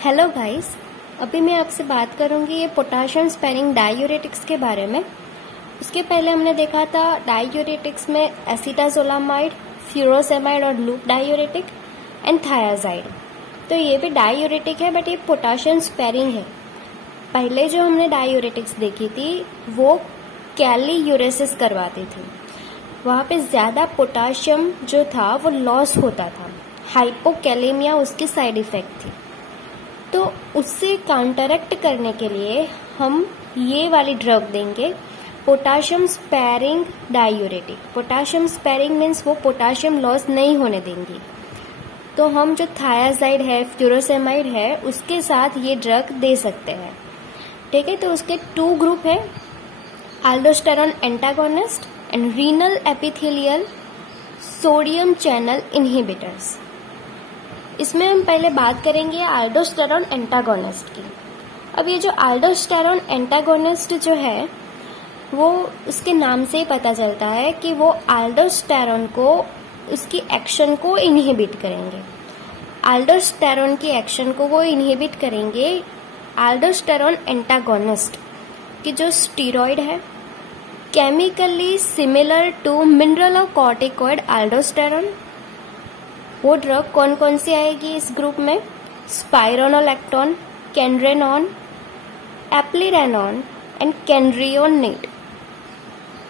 Hello guys, अभी मैं आपसे बात करूंगी ये पोटेशियम स्पेरिंग डायूरेटिक्स के बारे में। उसके पहले हमने देखा था डायूरेटिक्स में एसिटाजोलामाइड, फ्यूरोसेमाइड और लूप डायूरेटिक एंड थायाजाइड। तो ये भी डायूरेटिक है बट ये पोटेशियम स्पेरिंग है। पहले जो हमने डायूरेटिक्स देखी थी वो कैलीयूरेसिस करवाती थी, वहां पे ज्यादा पोटेशियम जो था वो लॉस होता था, हाइपोकैलेमिया उसकी साइड इफेक्ट थी। तो उससे काउंटरैक्ट करने के लिए हम ये वाली ड्रग देंगे, potassium sparing diuretic. Potassium sparing means वो पोटेशियम लॉस नहीं होने देंगी। तो हम जो थायाजाइड है, फ्यूरोसेमाइड है, उसके साथ ये ड्रग दे सकते हैं। ठीक है, तो उसके 2 ग्रुप है, aldosterone antagonist and renal epithelial sodium channel inhibitors. इसमें हम पहले बात करेंगे एल्डोस्टेरॉन एंटागोनिस्ट की। अब ये जो एल्डोस्टेरॉन एंटागोनिस्ट जो है वो उसके नाम से ही पता चलता है कि वो एल्डोस्टेरॉन को, उसकी एक्शन को इनहिबिट करेंगे। एल्डोस्टेरॉन की एक्शन को वो इनहिबिट करेंगे। एल्डोस्टेरॉन एंटागोनिस्ट की जो स्टीरॉयड है, chemically similar to mineralocorticoid aldosterone. वो ड्रग कौन कौन सी आएगी इस ग्रुप में? Spironolactone, canrenone, eplerenone and canrenoate.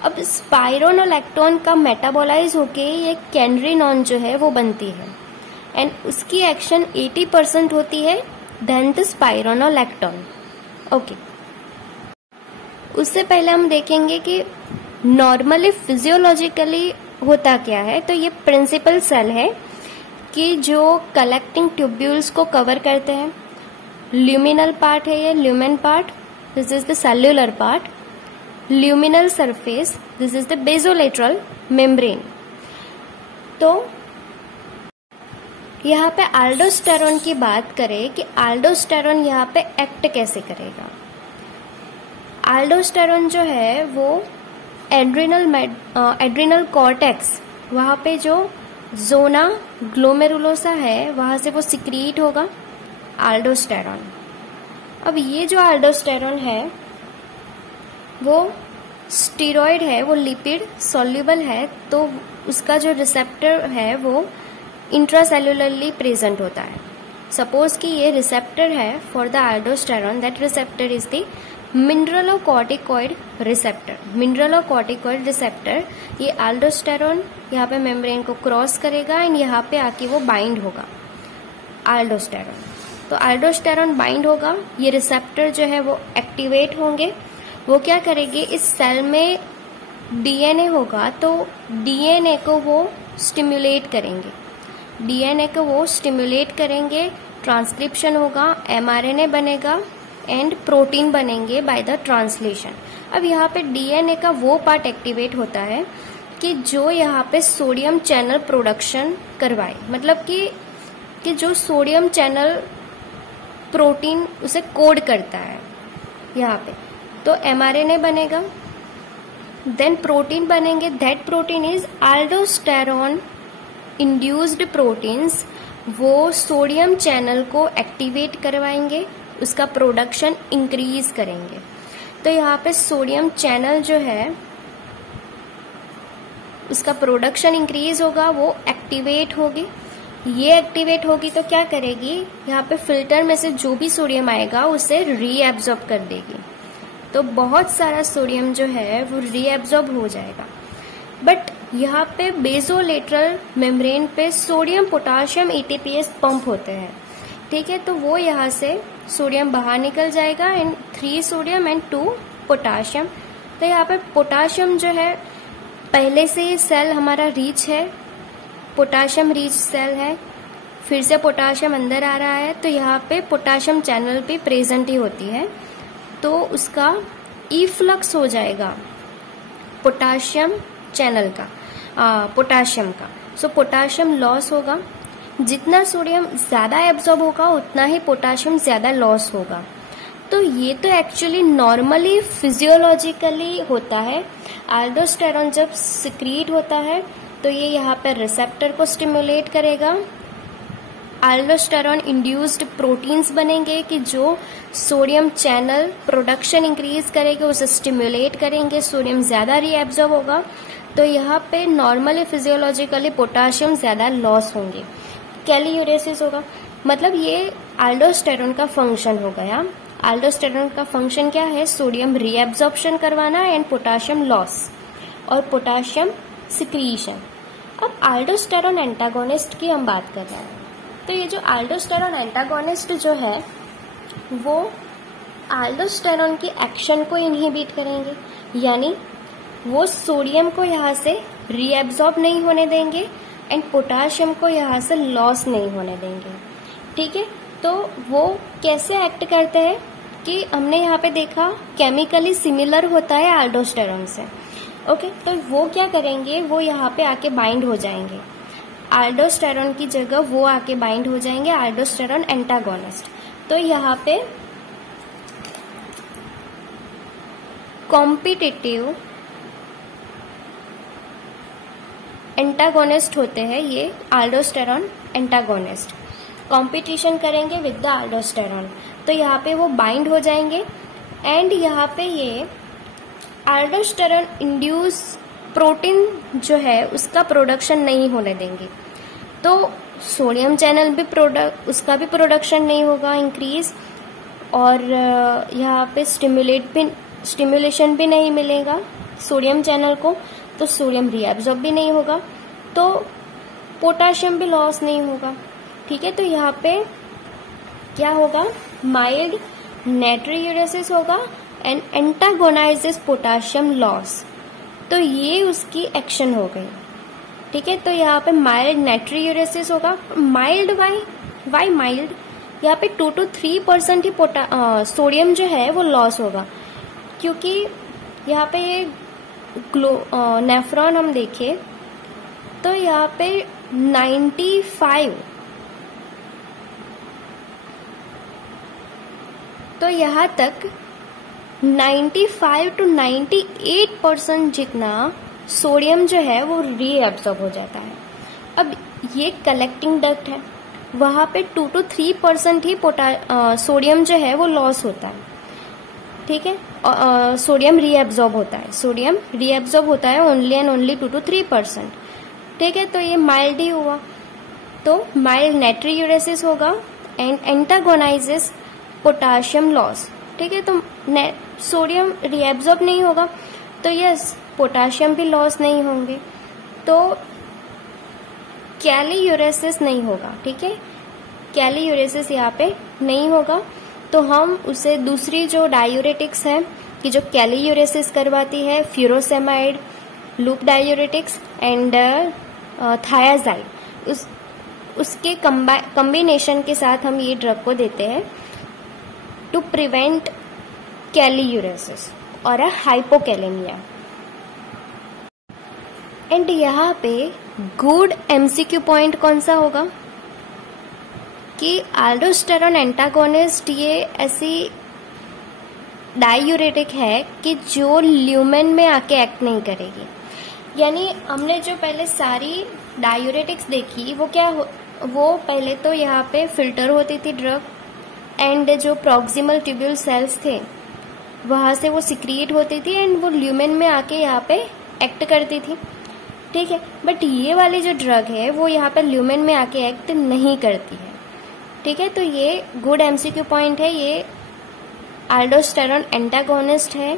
अब स्पाइरोनोलैक्टोन का मेटाबोलाइज होके ये केंड्रिनॉन जो है वो बनती है एंड उसकी एक्शन 80% होती है देन द स्पाइरोनोलैक्टोन। ओके, उससे पहले हम देखेंगे कि नॉर्मली फिजियोलॉजिकली होता क्या है। तो ये प्रिंसिपल सेल है कि जो कलेक्टिंग ट्यूब्यूल्स को कवर करते हैं। ल्यूमिनल पार्ट है ये, lumen part, this is the cellular part. Luminal surface, this is the basolateral membrane. तो यहाँ पे एल्डोस्टेरॉन की बात करें कि एल्डोस्टेरॉन यहाँ पे एक्ट कैसे करेगा। एल्डोस्टेरॉन जो है वो एड्रिनल कॉर्टेक्स, वहां पे जो जोना ग्लोमेरुलोसा है वहां से वो सिक्रीट होगा एल्डोस्टेरॉन। अब ये जो एल्डोस्टेरॉन है वो स्टीरॉयड है, वो लिपिड सॉल्युबल है, तो उसका जो रिसेप्टर है वो इंट्रासेल्युलरली प्रेजेंट होता है। सपोज कि ये रिसेप्टर है for the aldosterone, that receptor is the mineralocorticoid receptor. Mineralocorticoid receptor ये एल्डोस्टेरॉन यहाँ पे मेम्ब्रेन को क्रॉस करेगा एंड यहाँ पे आके वो बाइंड होगा एल्डोस्टेरॉन। तो एल्डोस्टेरॉन बाइंड होगा, ये रिसेप्टर जो है वो एक्टिवेट होंगे। वो क्या करेंगे, इस सेल में डीएनए होगा तो डीएनए को वो स्टिमुलेट करेंगे, डीएनए को वो स्टिमुलेट करेंगे, ट्रांसक्रिप्शन होगा, एमआरएनए बनेगा एंड प्रोटीन बनेंगे बाय द ट्रांसलेशन। अब यहाँ पे डीएनए का वो पार्ट एक्टिवेट होता है कि जो यहाँ पे सोडियम चैनल प्रोडक्शन करवाए, मतलब कि जो सोडियम चैनल प्रोटीन उसे कोड करता है यहाँ पे। तो एमआरएनए बनेगा, देन प्रोटीन बनेंगे, that protein is aldosterone induced proteins. वो सोडियम चैनल को एक्टिवेट करवाएंगे, उसका प्रोडक्शन इंक्रीज करेंगे। तो यहाँ पे सोडियम चैनल जो है उसका प्रोडक्शन इंक्रीज होगा, वो एक्टिवेट होगी। ये एक्टिवेट होगी तो क्या करेगी, यहाँ पे फिल्टर में से जो भी सोडियम आएगा उसे रीएब्जॉर्ब कर देगी। तो बहुत सारा सोडियम जो है वो रीएब्जॉर्ब हो जाएगा। बट यहाँ पे बेसोलेटरल मेम्ब्रेन पे सोडियम पोटेशियम एटीपीएस पंप होते हैं। ठीक है, तो वो यहाँ से सोडियम बाहर निकल जाएगा एंड 3 सोडियम एंड 2 पोटेशियम। तो यहाँ पे पोटेशियम जो है, पहले से ये सेल हमारा रिच है, पोटेशियम रिच सेल है, फिर से पोटेशियम अंदर आ रहा है, तो यहाँ पे पोटेशियम चैनल भी प्रेजेंट ही होती है, तो उसका इफ्लक्स हो जाएगा पोटेशियम चैनल का, पोटेशियम का। सो पोटेशियम लॉस होगा, जितना सोडियम ज्यादा एब्जॉर्ब होगा उतना ही पोटेशियम ज्यादा लॉस होगा। तो ये तो एक्चुअली नॉर्मली फिजियोलॉजिकली होता है। एल्डोस्टेरॉन जब सिक्रीट होता है तो ये यहाँ पर रिसेप्टर को स्टिमुलेट करेगा एल्डोस्टेरॉन इंड्यूस्ड प्रोटीन्स बनेंगे कि जो सोडियम चैनल प्रोडक्शन इंक्रीज करेंगे, उसे स्टिमुलेट करेंगे, सोडियम ज्यादा रीएब्जॉर्ब होगा। तो यहाँ पे नॉर्मली फिजियोलॉजिकली पोटाशियम ज्यादा लॉस होंगे, कैलीयूरेसिस होगा। मतलब ये एल्डोस्टेरॉन का फंक्शन हो गया। एल्डोस्टेरॉन का फंक्शन क्या है? सोडियम रीएब्जॉर्प्शन करवाना एंड पोटाशियम लॉस और पोटाशियम सिक्रीशन। अब एल्डोस्टेरॉन एंटागोनिस्ट की हम बात कर रहे हैं। तो ये जो एल्डोस्टेरॉन एंटागोनिस्ट जो है वो एल्डोस्टेरॉन की एक्शन को इनहिबिट करेंगे, यानी वो सोडियम को यहाँ से रीएब्जॉर्ब नहीं होने देंगे एंड पोटाशियम को यहाँ से लॉस नहीं होने देंगे। ठीक है, तो वो कैसे एक्ट करते हैं कि हमने यहाँ पे देखा केमिकली सिमिलर होता है एल्डोस्टेरॉन से। ओके, तो वो क्या करेंगे, वो यहाँ पे आके बाइंड हो जाएंगे, एल्डोस्टेरॉन की जगह वो आके बाइंड हो जाएंगे एल्डोस्टेरॉन एंटागोनिस्ट। तो यहाँ पे कॉम्पिटिटिव एंटागोनिस्ट होते हैं ये एल्डोस्टेरॉन एंटागोनिस्ट, कंपटीशन करेंगे विद द एल्डोस्टेरॉन। तो यहाँ पे वो बाइंड हो जाएंगे एंड यहाँ पे ये एल्डोस्टेरॉन इंड्यूस प्रोटीन जो है उसका प्रोडक्शन नहीं होने देंगे। तो सोडियम चैनल भी उसका भी प्रोडक्शन नहीं होगा इंक्रीज, और यहाँ पे स्टिमुलेशन भी नहीं मिलेगा सोडियम चैनल को, तो सोडियम रीएब्जॉर्ब भी नहीं होगा, तो पोटाशियम भी लॉस नहीं होगा। ठीक है, तो यहाँ पे क्या होगा, माइल्ड नाइट्रियूरेसिस होगा एंड एंटागोनाइजेस पोटाशियम लॉस। तो ये उसकी एक्शन हो गई। ठीक है, तो यहाँ पे माइल्ड नाइट्रियूरेसिस होगा। Mild why mild? यहाँ पे 2 to 3% ही सोडियम जो है वो लॉस होगा, क्योंकि यहाँ पे ये नेफ्रॉन हम देखें तो यहाँ पे 95, तो यहाँ तक 95 to 98% जितना सोडियम जो है वो रीएब्सॉर्ब हो जाता है। अब ये कलेक्टिंग डक्ट है, वहां पे 2 to 3% ही सोडियम जो है वो लॉस होता है। ठीक है, सोडियम रीएब्सॉर्ब होता है, सोडियम रीएब्सॉर्ब होता है ओनली एंड ओनली 2 to 3%। ठीक है, तो ये माइल्ड ही हुआ, तो माइल्ड नाइट्रियूरेसिस होगा एंड एंटागोनाइजेस पोटाशियम लॉस। ठीक है, तो सोडियम रीएब्सॉर्ब नहीं होगा, तो यस पोटाशियम भी लॉस नहीं होंगे, तो कैलीयूरेसिस नहीं होगा। ठीक है, कैलीयूरेसिस यहाँ पे नहीं होगा, तो हम उसे दूसरी जो डायूरेटिक्स है कि जो कैलीयूरेसिस करवाती है, furosemide, loop diuretics and thiazide, उसके कॉम्बिनेशन के साथ हम ये ड्रग को देते हैं टू प्रिवेंट कैलीयूरेसिस और हाइपोकैलेमिया। एंड यहाँ पे गुड एमसीक्यू पॉइंट कौन सा होगा कि एल्डोस्टेरॉन एंटागोनिस्ट ये ऐसी डायूरेटिक है कि जो ल्यूमेन में आके एक्ट नहीं करेगी। यानी हमने जो पहले सारी डायूरेटिक्स देखी वो पहले तो यहाँ पे फिल्टर होती थी ड्रग, एंड जो प्रॉक्सिमल ट्यूब्यूल सेल्स थे वहां से वो सिक्रिएट होती थी एंड वो ल्यूमेन में आके यहाँ पे एक्ट करती थी। ठीक है, बट ये वाली जो ड्रग है वो यहाँ पे ल्यूमेन में आके एक्ट नहीं करती है। ठीक है, तो ये गुड एमसीक्यू पॉइंट है, ये एल्डोस्टेरॉन एंटागोनिस्ट है,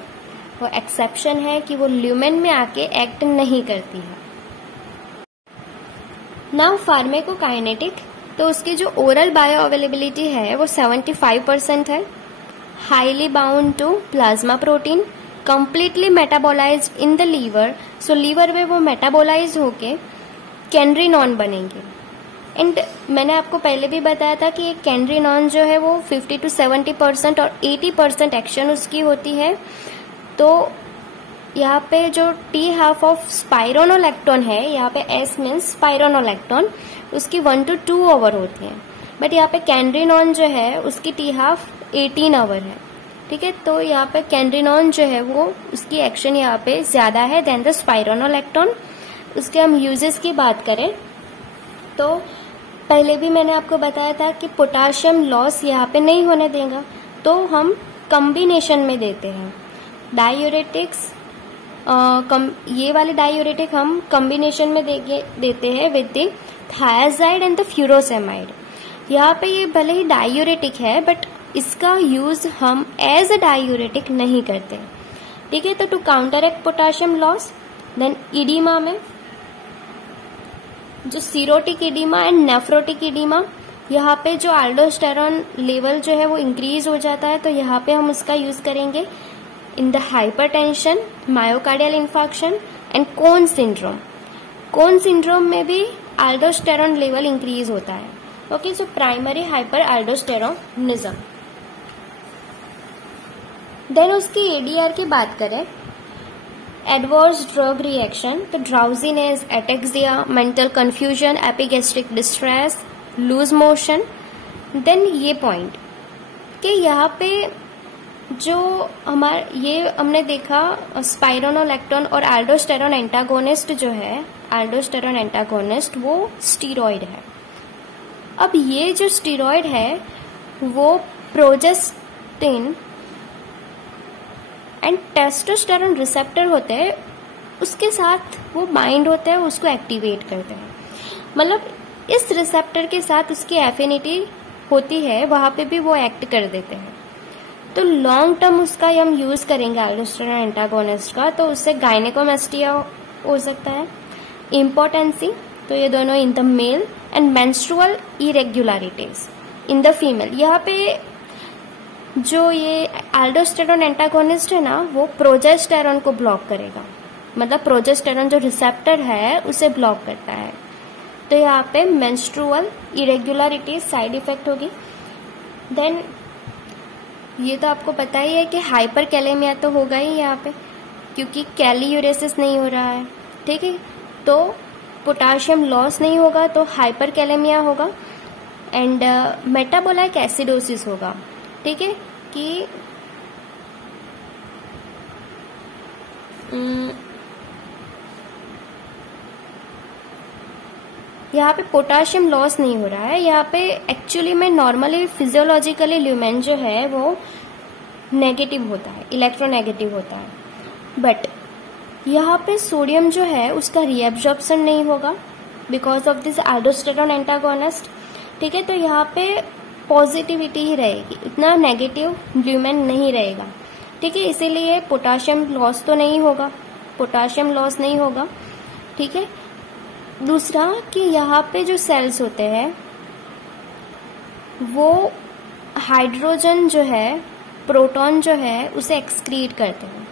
वो एक्सेप्शन है कि वो ल्यूमेन में आके एक्ट नहीं करती है। नाउ फार्माकोकाइनेटिक, तो उसकी जो ओरल बायो अवेलेबिलिटी है वो 75% है, highly bound to plasma protein, completely metabolised in the liver, so liver में वो मेटाबोलाइज होके कैनरिनॉन बनेंगे। एंड मैंने आपको पहले भी बताया था कि कैनरिनॉन जो है वो 50 to 70% और 80% एक्शन उसकी होती है। तो यहाँ पे जो टी हाफ ऑफ स्पाइरोनोलैक्टोन है, यहाँ पे एस मीन्स स्पाइरोनोलैक्टोन, उसकी 1 to 2 आवर होती है, बट यहाँ पे कैनरिनॉन जो है उसकी टी हाफ 18 आवर है। ठीक है, तो यहाँ पे कैनरिनॉन जो है वो उसकी एक्शन यहाँ पे ज्यादा है देन द स्पाइरोनोलैक्टोन। उसके हम यूजेस की बात करें तो पहले भी मैंने आपको बताया था कि पोटाशियम लॉस यहाँ पे नहीं होने देगा, तो हम कॉम्बिनेशन में देते हैं डायूरेटिक्स। ये वाले डायूरेटिक हम कॉम्बिनेशन में देते हैं with the thiazide and the furosemide. यहाँ पे ये भले ही डायूरेटिक है बट इसका यूज हम एज अ डायूरेटिक नहीं करते, ठीक है। तो to counteract potassium loss, then oedema में जो cirrhotic oedema and nephrotic oedema, यहाँ पे जो एल्डोस्टेरॉन लेवल जो है वो इंक्रीज हो जाता है, तो यहाँ पे हम उसका यूज करेंगे in the hypertension, myocardial infarction and Conn syndrome. Conn syndrome में भी एल्डोस्टेरॉन लेवल इंक्रीज होता है। Okay, so primary hyperaldosteronism. Then उसकी एडीआर की बात करें, एडवर्स ड्रग रिएक्शन, तो drowsiness, ataxia, mental confusion, epigastric distress, loose motion. Then ये पॉइंट कि यहाँ पे जो ये हमने देखा स्पाइरोनोलैक्टोन और एल्डोस्टेरोन एंटागोनिस्ट जो है, एल्डोस्टेरोन एंटागोनिस्ट वो स्टीरॉयड है। अब ये जो स्टीरॉयड है वो प्रोजेस्टिन एंड टेस्टोस्टेरोन रिसेप्टर होते हैं, उसके साथ वो बाइंड होते हैं, उसको एक्टिवेट करते हैं। मतलब इस रिसेप्टर के साथ उसकी एफिनिटी होती है, वहां पे भी वो एक्ट कर देते हैं। तो लॉन्ग टर्म उसका हम यूज करेंगे एल्डोस्टेरोन एंटागोनिस्ट का, तो उससे गायनेकोमेस्टिया हो सकता है, इम्पोर्टेंसी, तो ये दोनों in the male, and menstrual irregularities in the female. यहाँ पे जो ये एल्डोस्टेरोन एंटागोनिस्ट है ना, वो प्रोजेस्टेरोन को ब्लॉक करेगा, मतलब प्रोजेस्टेरोन जो रिसेप्टर है उसे ब्लॉक करता है। तो यहाँ पे मेंस्ट्रुअल इरेगुलरिटीज साइड इफेक्ट होगी। देन ये तो आपको पता ही है कि हाइपर कैलेमिया तो होगा ही यहाँ पे, क्योंकि कैलीयूरेसिस नहीं हो रहा है, ठीक है। तो पोटाशियम लॉस नहीं होगा तो हाइपर कैलेमिया होगा, एंड मेटाबोलाइक एसिडोसिस होगा, ठीक है। कि यहाँ पे पोटाशियम लॉस नहीं हो रहा है, यहाँ पे एक्चुअली में नॉर्मली फिजियोलॉजिकली ल्यूमेन जो है वो नेगेटिव होता है, इलेक्ट्रोनेगेटिव होता है, बट यहाँ पे सोडियम जो है उसका रीएब्जॉर्प्शन नहीं होगा because of this aldosterone antagonist, ठीक है। तो यहाँ पे पॉजिटिविटी ही रहेगी, इतना नेगेटिव ल्यूमेन नहीं रहेगा, ठीक है। इसीलिए पोटाशियम लॉस तो नहीं होगा, पोटाशियम लॉस नहीं होगा, ठीक है। दूसरा कि यहाँ पे जो सेल्स होते हैं वो हाइड्रोजन जो है, प्रोटॉन जो है उसे एक्सक्रीट करते हैं।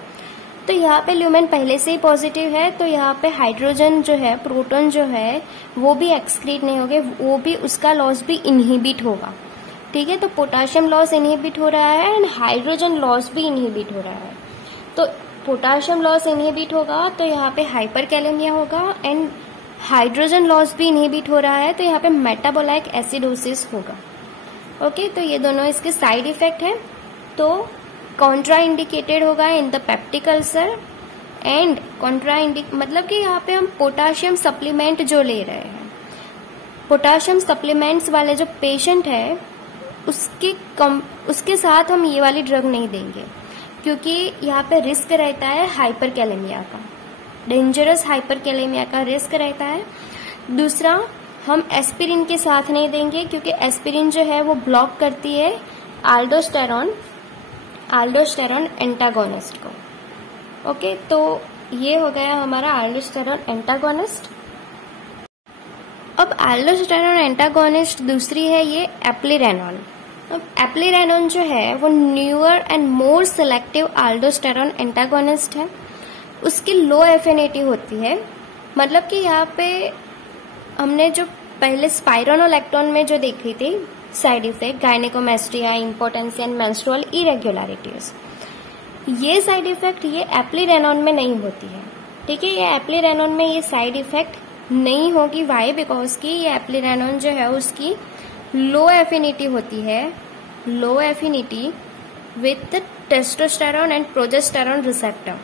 तो यहाँ पे ल्यूमेन पहले से ही पॉजिटिव है, तो यहाँ पे हाइड्रोजन जो है, प्रोटॉन जो है वो भी एक्सक्रीट नहीं होंगे, वो भी उसका लॉस भी इनहिबिट होगा, ठीक है। तो पोटाशियम लॉस इनहिबिट हो रहा है एंड हाइड्रोजन लॉस भी इनहिबिट हो रहा है। तो पोटाशियम लॉस इनहिबिट होगा तो यहाँ पे हाइपर कैलेमिया होगा, एंड हाइड्रोजन लॉस भी इनहिबिट हो रहा है तो यहाँ पे मेटाबोलाइक एसिडोसिस होगा। ओके, तो ये दोनों इसके साइड इफेक्ट है। तो कॉन्ट्रा इंडिकेटेड होगा in the peptic ulcer, and मतलब कि यहाँ पे हम पोटाशियम सप्लीमेंट जो ले रहे हैं, पोटाशियम सप्लीमेंट्स वाले जो पेशेंट है उसके साथ हम ये वाली ड्रग नहीं देंगे, क्योंकि यहाँ पे रिस्क रहता है हाइपर कैलेमिया का, डेंजरस हाइपर कैलेमिया का रिस्क रहता है। दूसरा, हम एस्पिरिन के साथ नहीं देंगे, क्योंकि एस्पिरिन जो है वो ब्लॉक करती है एल्डोस्टेरोन एंटागोनिस्ट को। ओके, तो ये हो गया हमारा एल्डोस्टेरोन एंटागोनिस्ट। अब एल्डोस्टेरोन एंटागोनिस्ट दूसरी है ये एप्लीरेनोन। अब एप्लीरेनोन जो है वो newer and more selective aldosterone antagonist है। उसकी लो एफिनिटी होती है, मतलब कि यहाँ पे हमने जो पहले स्पाइरोनोलैक्टोन में जो देखी थी side effect, gynaecomastia, impotency and menstrual irregularities, ये साइड इफेक्ट ये एप्लीरेनोन में नहीं होती है, ठीक है। ये एप्लीरेनोन में ये साइड इफेक्ट नहीं होगी। वाई? बिकॉज की ये एप्लीरेनोन जो है उसकी लो एफिनिटी होती है, low affinity with testosterone and progesterone receptor,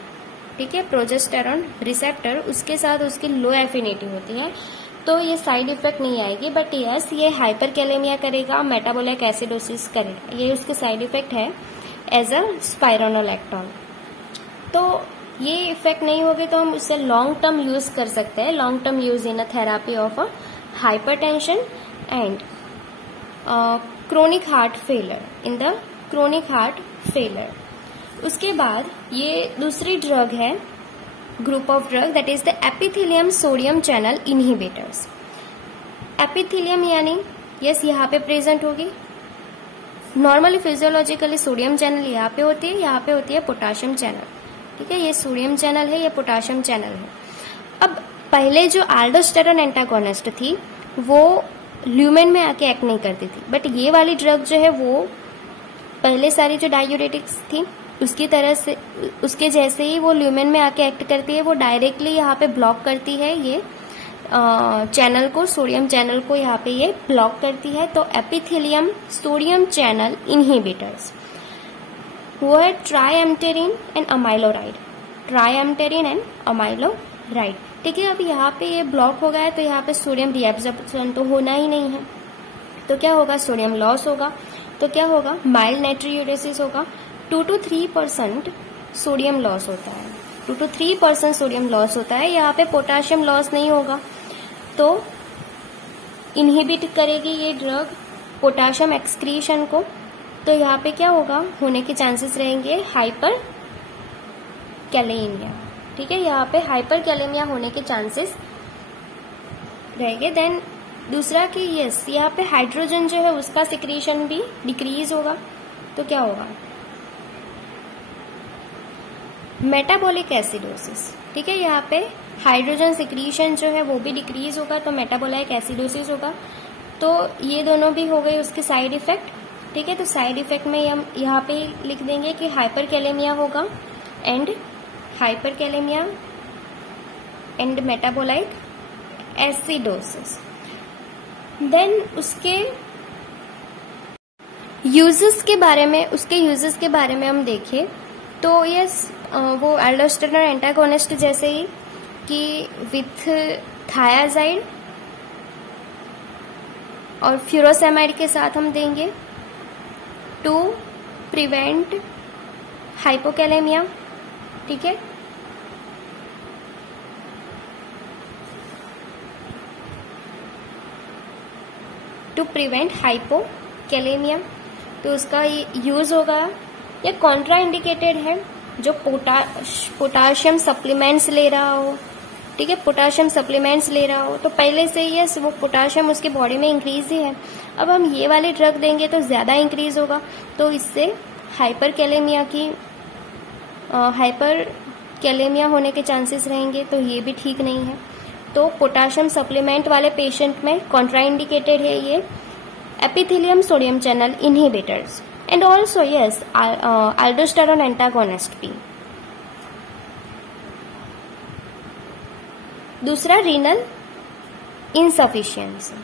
ठीक है। प्रोजेस्टेरोन रिसेप्टर उसके साथ उसकी लो एफिनिटी होती है, तो ये साइड इफेक्ट नहीं आएगी, बट यस ये हाइपरकैलेमिया करेगा, मेटाबोलिक एसिडोसिस करेगा, ये इसके साइड इफेक्ट है एज अ स्पाइरोनोलैक्टोन। तो ये इफेक्ट नहीं होगे तो हम उससे लॉन्ग टर्म यूज कर सकते हैं, long term use in a therapy of a hypertension and chronic heart failure, in the chronic heart failure. उसके बाद ये दूसरी ड्रग है, group of drug, that is the epithelium sodium channel inhibitors. Epithelium यानी yes यहाँ पे present होगी, normally physiologically sodium channel यहाँ पे होती है, यहाँ पे होती है पोटाशियम चैनल, ठीक है, ये सोडियम चैनल है, ये पोटाशियम चैनल है। अब पहले जो एल्डोस्टेरोन एंटागोनिस्ट थी वो ल्यूमेन में आके एक्ट नहीं करती थी, बट ये वाली ड्रग जो है वो पहले सारी जो डायूरेटिक्स थी उसकी तरह से, उसके जैसे ही वो ल्यूमेन में आके एक्ट करती है, वो डायरेक्टली यहाँ पे ब्लॉक करती है ये चैनल को, सोडियम चैनल को यहाँ पे ये ब्लॉक करती है। तो एपिथेलियम सोडियम चैनल इनहिबिटर्स वो है ट्राइएम्टेरिन एंड अमाइलोराइड, ट्राइएम्टेरिन एंड अमाइलोराइड, ठीक है। अब यहाँ पे ये ब्लॉक हो गया है तो यहाँ पे सोडियम रीएब्जॉर्प्शन तो होना ही नहीं है, तो क्या होगा, सोडियम लॉस होगा, तो क्या होगा, माइल्ड नाइट्रियूरेसिस होगा, 2 to 3% सोडियम लॉस होता है, 2 to 3% सोडियम लॉस होता है। यहाँ पे पोटाशियम लॉस नहीं होगा, तो इनहिबिट करेगी ये ड्रग पोटाशियम एक्सक्रीशन को, तो यहाँ पे क्या होगा, होने के चांसेस रहेंगे हाइपर कैलेमिया, ठीक है, यहाँ पे हाइपर कैलेमिया होने के चांसेस रहेंगे। देन दूसरा कि यस यहाँ पे हाइड्रोजन जो है उसका सिक्रीशन भी डिक्रीज होगा, तो क्या होगा, मेटाबॉलिक एसिडोसिस, ठीक है, यहाँ पे हाइड्रोजन सिक्रीशन जो है वो भी डिक्रीज होगा, तो मेटाबॉलिक एसिडोसिस होगा। तो ये दोनों भी हो गए उसके साइड इफेक्ट, ठीक है। तो साइड इफेक्ट में हम यहाँ पे लिख देंगे कि हाइपरकैलेमिया होगा and hyperkalaemia and metabolite acidosis. Then उसके यूजेस के बारे में, उसके यूजेस के बारे में हम देखें तो यस वो एल्डोस्टेरोन एंटागोनिस्ट जैसे ही कि विथ थायाजाइड और फ्यूरोसेमाइड के साथ हम देंगे टू प्रिवेंट हाइपोकैलेमिया, ठीक है। टू प्रिवेंट हाइपोकैलेमिया, तो उसका यूज होगा। या कॉन्ट्रा इंडिकेटेड है जो पोटाशियम सप्लीमेंट्स ले रहा हो, ठीक है, पोटाशियम सप्लीमेंट्स ले रहा हो, तो पहले से ही वो पोटाशियम उसके बॉडी में इंक्रीज ही है, अब हम ये वाली ड्रग देंगे तो ज्यादा इंक्रीज होगा, तो इससे हाइपरकैलेमिया की हाइपरकैलेमिया होने के चांसेस रहेंगे, तो ये भी ठीक नहीं है। तो पोटाशियम सप्लीमेंट वाले पेशेंट में कॉन्ट्राइंडिकेटेड है ये epithelium sodium channel inhibitors and also yes aldosterone antagonist भी। दूसरा रीनल इनसफिशियंसी,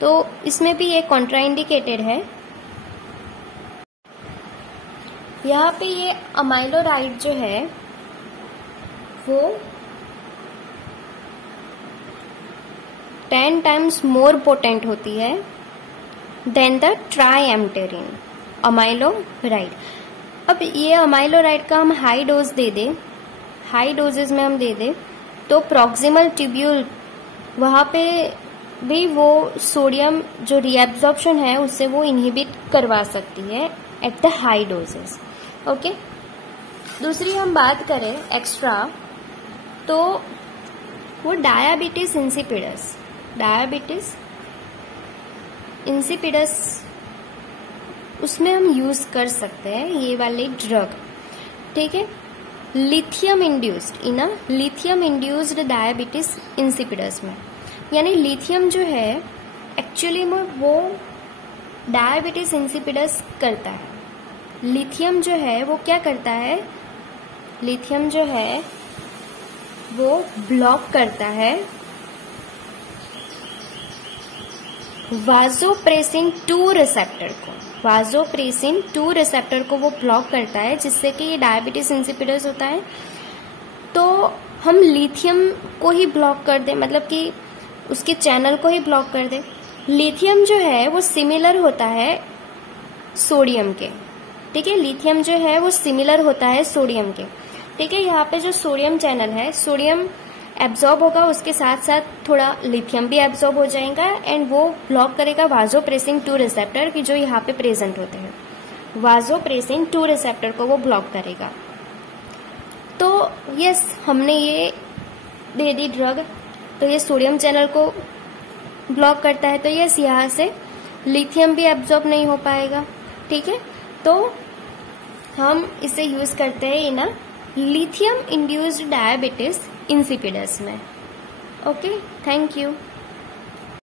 तो इसमें भी ये कॉन्ट्राइंडिकेटेड है। यहाँ पे ये अमाइलोराइड जो है वो 10 times मोर पोटेंट होती है देन द ट्राइएम्टेरिन अमाइलोराइड। अब ये अमाइलोराइड का हम हाई डोज दे दे, हाई डोजेस में हम दे दे तो प्रॉक्सिमल ट्यूब्यूल वहां पे भी वो सोडियम जो रीएब्जॉर्प्शन है उससे वो इनहिबिट करवा सकती है at the high doses, okay. दूसरी हम बात करें एक्स्ट्रा तो वो डायबिटीज इंसिपिडस, डायबिटीज इंसिपिडस उसमें हम यूज कर सकते हैं ये वाली ड्रग, ठीक है। Lithium induced in a lithium induced diabetes insipidus में, यानी लिथियम जो है एक्चुअली में वो डायबिटीज इंसिपिडस करता है। लिथियम जो है वो क्या करता है, लिथियम जो है वो ब्लॉक करता है वाजोप्रेसिन 2 रिसेप्टर को, वाजोप्रेसिन 2 रिसेप्टर को वो ब्लॉक करता है जिससे कि ये डायबिटीज इंसिपिडस होता है। तो हम लिथियम को ही ब्लॉक कर दें, मतलब कि उसके चैनल को ही ब्लॉक कर दे। लिथियम जो है वो सिमिलर होता है सोडियम के, ठीक है, लिथियम जो है वो सिमिलर होता है सोडियम के, ठीक है। यहाँ पे जो सोडियम चैनल है, सोडियम एब्जॉर्ब होगा, उसके साथ साथ थोड़ा लिथियम भी एब्जॉर्ब हो जाएगा एंड वो ब्लॉक करेगा वाजोप्रेसिन 2 रिसेप्टर की जो यहाँ पे प्रेजेंट होते हैं। वाजोप्रेसिन 2 रिसेप्टर को वो ब्लॉक करेगा। तो यस, हमने ये दे दी ड्रग, तो ये सोडियम चैनल को ब्लॉक करता है, तो यस यहाँ से लिथियम भी एब्जॉर्ब नहीं हो पाएगा, ठीक है। तो हम इसे यूज करते हैं इन लिथियम इंड्यूस्ड डायबिटीज इंसिपिडस में। Okay, thank you.